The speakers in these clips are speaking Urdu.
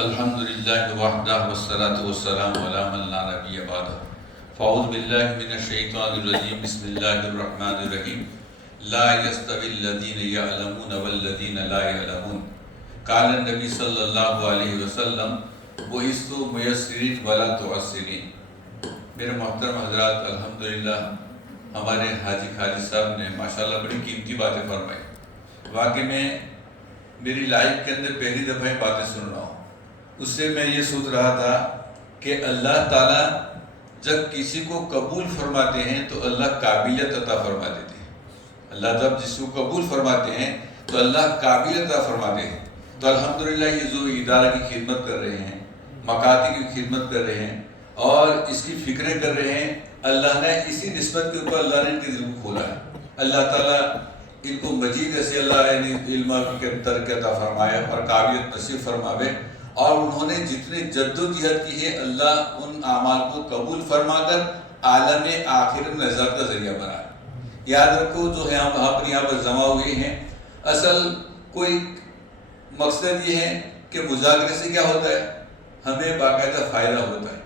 الحمدللہ وحدہ والصلاة والسلام علی من لا نبی بعدہ فاعوذ باللہ من الشیطان الرجیم بسم اللہ الرحمن الرحیم لا یستوی الذین یعلمون والذین لا یعلمون قال النبی صلی اللہ علیہ وسلم بعثت میسرین ولا تعسرین۔ میرے محترم حضرات، الحمدللہ ہمارے حاجی خالد صاحب نے ماشاءاللہ بڑی قیمتی باتیں فرمائی۔ واقعی میں میری لائف کے اندر پہلی دفعہ یہ باتیں سن رہا ہوں۔ اس سے میں یہ سوچ رہا تھا کہ اللہ تعالیٰ جب کسی کو قبول فرماتے ہیں تو اللہ قابلیت عطا فرما دیتے ہیں۔ اللہ جب جس کو قبول فرماتے ہیں تو اللہ قابلیت عطا فرماتے ہیں۔ تو الحمدللہ یہ جو ادارہ کی خدمت کر رہے ہیں، مکاتب کی خدمت کر رہے ہیں اور اس کی فکریں کر رہے ہیں، اللہ نے اسی نسبت کے اوپر اللہ نے ان کے دل کو کھولا ہے۔ اللہ تعالیٰ ان کو مزید ایسے اللہ علم کے ترقی عطا فرمائے اور قابلیت نصیب فرماوے، اور انہوں نے جتنے جد و جہد کی ہے اللہ ان اعمال کو قبول فرما کر عالم آخر میں نجات کا ذریعہ بنائے۔ یاد رکھو جو ہے ہم یہاں پر جمع ہوئے ہیں، اصل کوئی مقصد یہ ہے کہ مذاکرے سے کیا ہوتا ہے، ہمیں باقاعدہ فائدہ ہوتا ہے،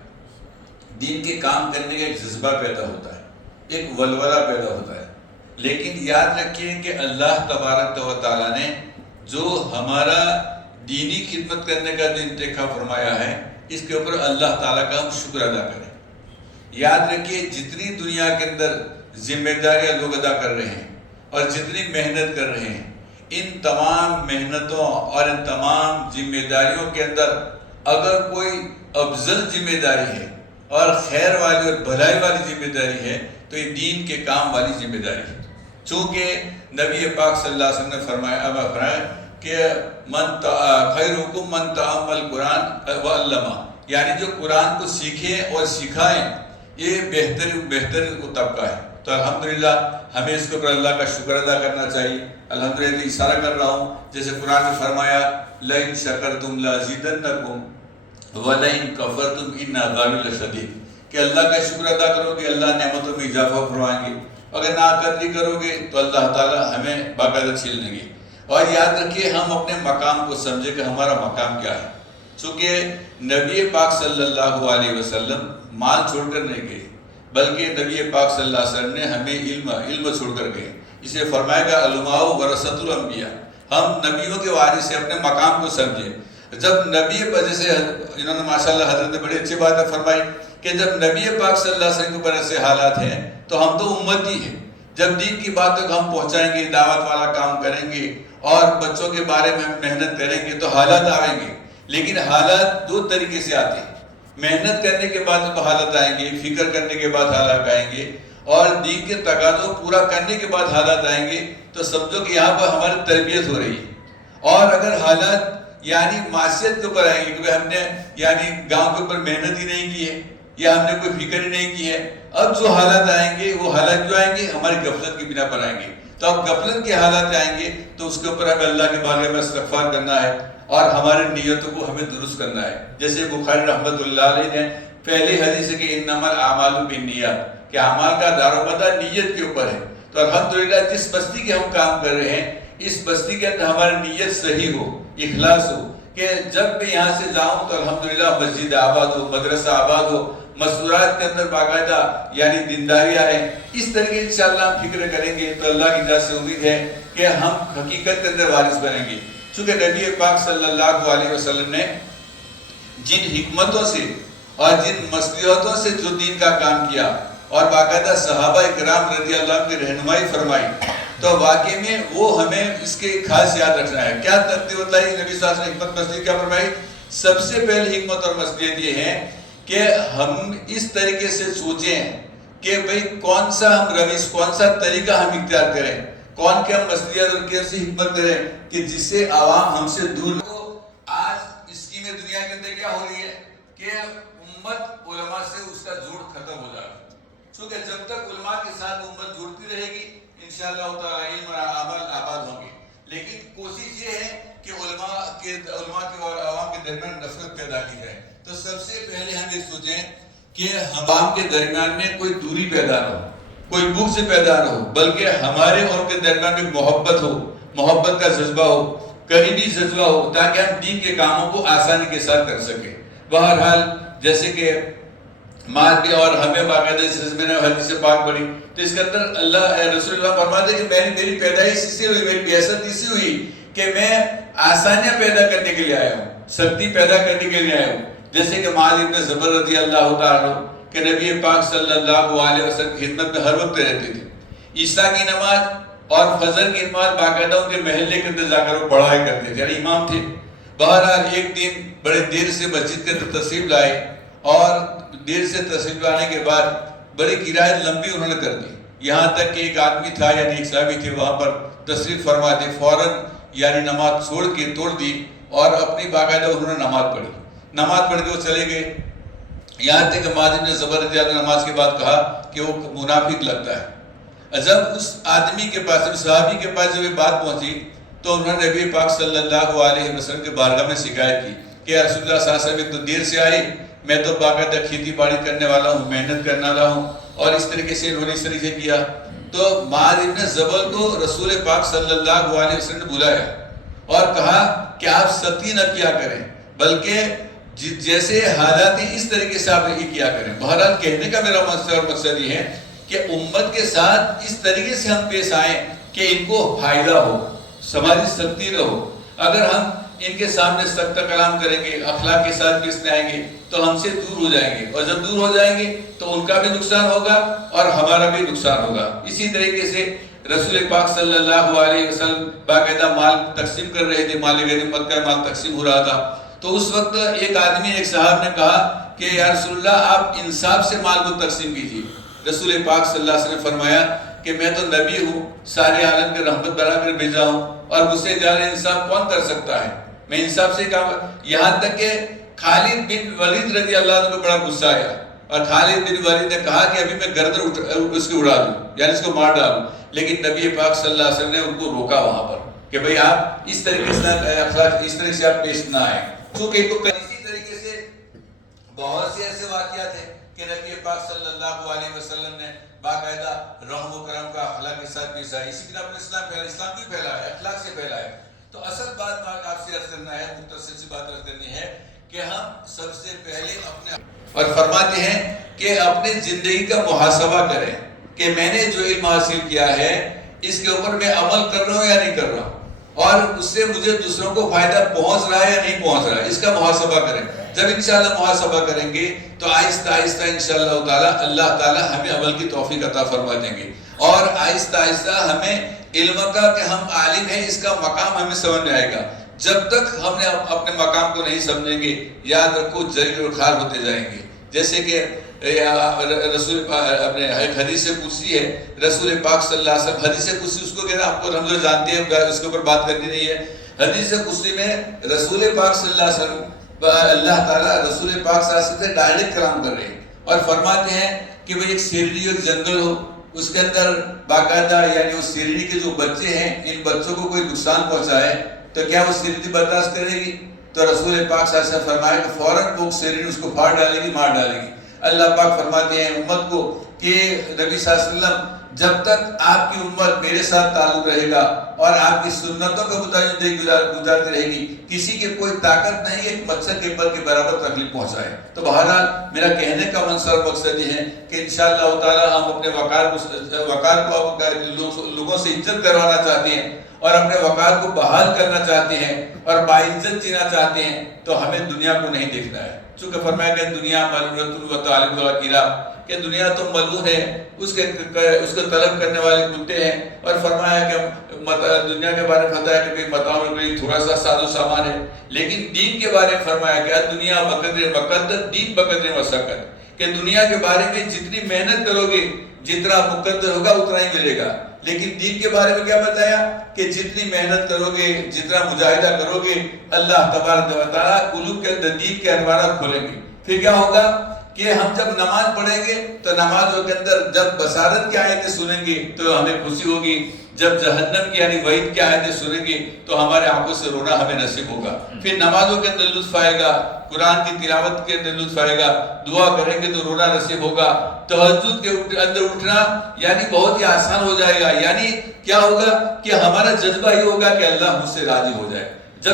دین کے کام کرنے کا ایک جذبہ پیدا ہوتا ہے، ایک ولولہ پیدا ہوتا ہے۔ لیکن یاد رکھیں کہ اللہ تبارک و تعالیٰ نے جو ہمارا دینی خدمت کرنے کا جو انتخاب فرمایا ہے، اس کے اوپر اللہ تعالیٰ کا ہم شکر ادا کریں۔ یاد رکھیے جتنی دنیا کے اندر ذمہ داریاں لوگ ادا کر رہے ہیں اور جتنی محنت کر رہے ہیں، ان تمام محنتوں اور ان تمام ذمہ داریوں کے اندر اگر کوئی افضل ذمہ داری ہے اور خیر والی اور بھلائی والی ذمہ داری ہے تو یہ دین کے کام والی ذمہ داری ہے۔ چونکہ نبی پاک صلی اللہ علیہ وسلم نے فرمایا کہ خیرکم من تعلم القرآن وعلمہ، یعنی جو قرآن کو سیکھیں اور سکھائیں، یہ بہتر طبقہ ہے۔ تو الحمدللہ ہمیں اس کے اوپر اللہ کا شکر ادا کرنا چاہیے۔ الحمدللہ اشارہ کر رہا ہوں جیسے قرآن میں فرمایا لئن شکرتم لازیدنکم ولئن کفرتم ان عذابی لشدید، کہ اللہ کا شکر ادا کرو گے اللہ نعمتوں میں اضافہ فرمائیں گے، اگر ناقدری کرو گے تو اللہ تعالیٰ ہمیں باقاعدہ چھیل لیں گے۔ اور یاد رکھیے ہم اپنے مقام کو سمجھے کہ ہمارا مقام کیا ہے۔ چونکہ نبی پاک صلی اللہ علیہ وسلم مال چھوڑ کر نہیں گئے، بلکہ نبی پاک صلی اللہ علیہ وسلم نے ہمیں علم چھوڑ کر گئے۔ اسے فرمائے گا علماء ورثۃ الانبیاء، ہم نبیوں کے وارث سے اپنے مقام کو سمجھے۔ جب نبی جیسے انہوں نے ماشاءاللہ حضرت نے بڑی اچھی بات فرمائی کہ جب نبی پاک صلی اللہ علیہ وسلم کے اوپر ایسے حالات ہیں تو ہم تو امتی ہیں، جب دین کی بات تک ہم پہنچائیں گے، دعوت والا کام کریں گے اور بچوں کے بارے میں محنت کریں گے تو حالات آئیں گے۔ لیکن حالات دو طریقے سے آتے ہیں، محنت کرنے کے بعد تو حالات آئیں گے، فکر کرنے کے بعد حالات آئیں گے، اور دین کے تقاضوں پورا کرنے کے بعد حالات آئیں گے۔ تو سمجھو کہ یہاں پر ہماری تربیت ہو رہی ہے۔ اور اگر حالات یعنی معصیت کے اوپر آئیں گے کہ ہم نے یعنی گاؤں کے اوپر محنت ہی نہیں کی ہے یا ہم نے کوئی فکر ہی نہیں کی ہے، اب جو حالات آئیں گے وہ حالات جو آئیں گے ہماری غفلت کی بنا پر آئیں گے۔ تو اب غفلت کے حالات آئیں گے تو اس کے اوپر ہمیں اللہ کے بارے میں استغفار کرنا ہے اور ہمارے نیتوں کو ہمیں درست کرنا ہے۔ جیسے بخاری رحمۃ اللہ علیہ نے پہلی حدیث ہے کہ انما الاعمال بالنیات، کہ اعمال کا دار و مدار نیت کے اوپر ہے۔ تو الحمدللہ جس بستی کے ہم کام کر رہے ہیں اس بستی کے اندر ہماری نیت صحیح ہو، اخلاص ہو، کہ جب میں یہاں سے جاؤں تو الحمدللہ مسجد آباد ہو، مدرسہ آباد ہو، مسجورات کے اندر باقاعدہ یعنی دینداریاں ہیں۔ اس طریقے انشاءاللہ ہم فکر کریں گے تو اللہ کی جانب سے امید ہے کہ ہم حقیقت کے اندر وارث بنیں گے۔ چونکہ نبی پاک صلی اللہ علیہ وسلم نے جن حکمتوں سے اور جن مصلحتوں سے جو دین کا کام کیا اور باقاعدہ صحابہ اکرام رضی اللہ عنہ کی رہنمائی فرمائی، تو واقعی میں وہ ہمیں اس کے خاص یاد رکھنا ہے۔ کیا ترتیب بتائی نبی صلی اللہ علیہ وسلم حکمت مصلحت کیا فرمائی؟ سب سے پہلی حکمت اور مصلحت یہ ہے کہ ہم اس طریقے سے سوچیں کہ بھئی کون سا ہم روش، کون سا طریقہ ہم اختیار کریں، کون کیا مصلحت اور کیسی حکمت کریں کہ جس سے عوام ہم سے دور ہو۔ آج اس کی میں دنیا کے اندر کیا ہو رہی ہے کہ امت علماء سے اس کا جوڑ ختم ہو جائے گا۔ چونکہ جب تک علماء کے ساتھ امت جڑتی رہے گی انشاءاللہ تعالی علم اور عمل آباد ہوں گے۔ لیکن کوشش یہ ہے کہ علماء کے اور عوام کے درمیان نفرت پیدا کی جائے۔ تو سب سے پہلے ہم یہ سوچیں کہ عوام کے درمیان میں کوئی دوری پیدا نہ ہو، کوئی بغض پیدا نہ ہو، بلکہ ہمارے اور ان کے درمیان میں محبت ہو، محبت کا جذبہ ہو۔ قریبی جذبہ ہو، تاکہ ہم دین کے کاموں کو آسانی کے ساتھ کر سکیں۔ بہرحال جیسے کہ مات بھی اور ہمیں باقاعدہ میں نے حدیث پاک پڑھی تو اس کے اندر اللہ رسول اللہ فرماتے ہیں کہ میری پیدائش اسی ہوئی، میری بعثت اسی ہوئی کہ میں آسانیاں پیدا کرنے کے لیے آیا ہوں، سختی پیدا کرنے کے لیے آیا ہوں۔ جیسے کہ معاذ بن جبل رضی اللہ تعالیٰ کہ نبی پاک صلی اللہ علیہ وسلم کی خدمت میں ہر وقت رہتے تھے۔ عشاء کی نماز اور فجر کی نماز باقاعدہ ان کے محلے کے اندر جا کر وہ پڑھایا کرتے تھے، یعنی امام تھے۔ بہرحال ایک دن بڑے دیر سے مسجد کے اندر تشریف لائے اور دیر سے تشریف لانے کے بعد بڑی قرات لمبی انہوں نے کر دی، یہاں تک کہ ایک آدمی تھا یعنی ایک صحابی تھے وہاں پر تشریف فرما دے، فوراً یعنی نماز چھوڑ کے توڑ دی اور اپنی باقاعدہ انہوں نے نماز پڑھی۔ نماز پڑھ کے وہ چلے گئے، یہاں تک کہ معاذ بن جبل رضی اللہ عنہ نماز کے بعد کہا کہ وہ منافق لگتا ہے۔ جب اس آدمی کے پاس، صحابی کے پاس جب یہ بات پہنچی تو انہوں نے نبی پاک صلی اللہ علیہ وسلم کے بارگاہ میں شکایت کی کہ یا رسول اللہ صلی اللہ علیہ وسلم تو دیر سے آئے، میں تو باقاعدہ کھیتی باڑی کرنے والا ہوں، محنت کرنے والا ہوں، اور اس طریقے سے انہوں نے اس طریقے سے کیا۔ تو معاذ بن جبل کو رسول پاک صلی اللہ علیہ وسلم نے بلایا اور کہا کہ آپ سختی نہ کیا کریں، بلکہ جیسے حالات ہیں اس طریقے سے آپ نہیں کیا کریں۔ بہرحال کہنے کا میرا مقصد یہ ہے کہ امت کے ساتھ اس طریقے سے ہم پیش آئیں کہ ان کو فائدہ ہو، سماجی سختی نہ ہو۔ اگر ہم ان کے سامنے سخت کلام کریں گے، اخلاق کے ساتھ پیش آئیں گے تو ہم سے دور ہو جائیں گے، اور جب دور ہو جائیں گے تو ان کا بھی نقصان ہوگا اور ہمارا بھی نقصان ہوگا۔ اسی طریقے سے رسول پاک صلی اللہ علیہ وسلم باقاعدہ مال تقسیم کر رہے تھے، مال غنیمت کا مال تقسیم ہو رہا تھا، تو اس وقت ایک آدمی، ایک صاحب نے کہا کہ یا رسول اللہ آپ انصاف سے مال کو تقسیم کیجیے۔ رسول پاک صلی اللہ علیہ وسلم نے فرمایا کہ میں تو نبی ہوں، سارے عالم کے رحمت بنا کر بھیجا ہوں، اور مجھ سے زیادہ انصاف کون کر سکتا ہے، میں انصاف سے کام۔ یہاں تک کہ خالد بن ولید رضی اللہ عنہ کو بڑا غصہ آیا اور خالد بن ولید نے کہا کہ ابھی میں گردن اس کی اڑا دوں، یعنی اس کو مار ڈالوں، لیکن نبی پاک صلی اللہ علیہ وسلم نے ان کو روکا وہاں پر کہ بھئی آپ اس طریقے سے آپ پیش نہ آئیں، چونکہ اسی طریقے سے بہت سے ایسے واقعات ہیں کہ نبی پاک صلی اللہ علیہ وسلم نے باقاعدہ رحم و کرم کا اخلاق کے ساتھ پیش آئے، اسی طرح اپنے اسلام بھی پھیلا ہے، اخلاق سے پھیلا ہے۔ تو اصل بات آپ سے عرض کرنا ہے، مختصر سی بات عرض کرنی ہے کہ ہم سب سے پہلے اپنے اور فرماتے ہیں کہ اپنے زندگی کا محاسبہ کریں کہ میں نے جو علم حاصل کیا ہے اس کے اوپر میں عمل کر رہا ہوں یا نہیں کر رہا ہوں، اور اس سے مجھے دوسروں کو فائدہ پہنچ رہا ہے یا نہیں پہنچ رہا ہے، اس کا محاسبہ کریں۔ جب انشاءاللہ محاسبہ کریں گے تو آہستہ آہستہ انشاءاللہ تعالی اللہ تعالی ہمیں عمل کی توفیق عطا فرما دیں گے، اور آہستہ آہستہ ہمیں علم کا کہ ہم عالم ہیں اس کا مقام ہمیں سمجھ میں آئے گا۔ جب تک ہم نے اپنے مقام کو نہیں سمجھیں گے، یاد رکھو ذلیل اور خوار ہوتے جائیں گے۔ جیسے کہ رسول اپنے حدیث قدسی ہے، رسول پاک صلی اللہ علیہ وسلم حدیث قدسی اس کو کہتے ہیں، آپ کو ہم جو جانتے ہیں اس کے اوپر بات کرنی نہیں ہے۔ حدیث قدسی میں رسول پاک صلی اللہ علیہ وسلم اللہ تعالیٰ رسول پاک صلی اللہ علیہ وسلم سے ڈائریکٹ کلام کر رہے ہیں اور فرماتے ہیں کہ وہ ایک شیرنی اور جنگل ہو، اس کے اندر باقاعدہ یعنی اس شیرنی کے جو بچے ہیں ان بچوں کو کوئی نقصان پہنچائے تو کیا وہ شیرنی برداشت کرے گی؟ تو رسول پاک صلی اللہ علیہ وسلم فرمایا کہ فوراً وہ شیرنی اس کو پھاڑ ڈالے گی، مار ڈالے گی۔ اللہ پاک فرماتے ہیں امت کو کہ نبی صلی اللہ علیہ وسلم جب تک آپ کی امت میرے ساتھ تعلق رہے گا اور آپ کی سنتوں کے مطابق گزارتی رہے گی، کسی کی کوئی طاقت نہیں ہے کہ مچھر کے پر کے برابر تکلیف پہنچائے۔ تو بہرحال میرا کہنے کا منصور مقصد یہ ہے کہ انشاءاللہ تعالی ہم اپنے وقار کو لوگوں سے عزت کروانا چاہتے ہیں اور اپنے وقار کو بحال کرنا چاہتے ہیں اور باعزت جینا چاہتے ہیں تو ہمیں دنیا کو نہیں دیکھنا ہے، چونکہ فرمایا کہ دنیا ملعونۃ و طالب العقیرہ کہ دنیا تو ملعون ہے، اس کو طلب کرنے والے کتے ہیں، اور فرمایا کہ دنیا کے بارے میں بتایا کہ متاع القلیل تھوڑا سا ساز و سامان ہے، لیکن دین کے بارے میں فرمایا کہ دنیا بقدر مقدر دین بقدر مشقت، کہ دنیا کے بارے میں جتنی محنت کرو گے جتنا مقدر ہوگا اتنا ہی ملے گا، لیکن دین کے بارے میں کیا بتایا کہ جتنی محنت کرو گے جتنا مجاہدہ کرو گے اللہ تبارک و تعالیٰ قلوب کے اندر دین کے انوارات کھولیں گے۔ پھر کیا ہوگا کہ ہم جب نماز پڑھیں گے تو نمازوں کے اندر جب بشارت کی آیتیں سنیں گے تو ہمیں خوشی ہوگی، جب جہنم کی یعنی وعید کی آیتیں سنیں گے تو ہمارے آنکھوں سے رونا ہمیں نصیب ہوگا۔ پھر نمازوں کے اندر لطف آئے گا، قرآن کی تلاوت کے اندر لطف آئے گا، دعا کریں گے تو رونا نصیب ہوگا، تہجد کے اندر اٹھنا یعنی بہت ہی آسان ہو جائے گا، یعنی کیا ہوگا کہ ہمارا جذبہ یہ ہوگا کہ اللہ مجھ سے راضی ہو جائے۔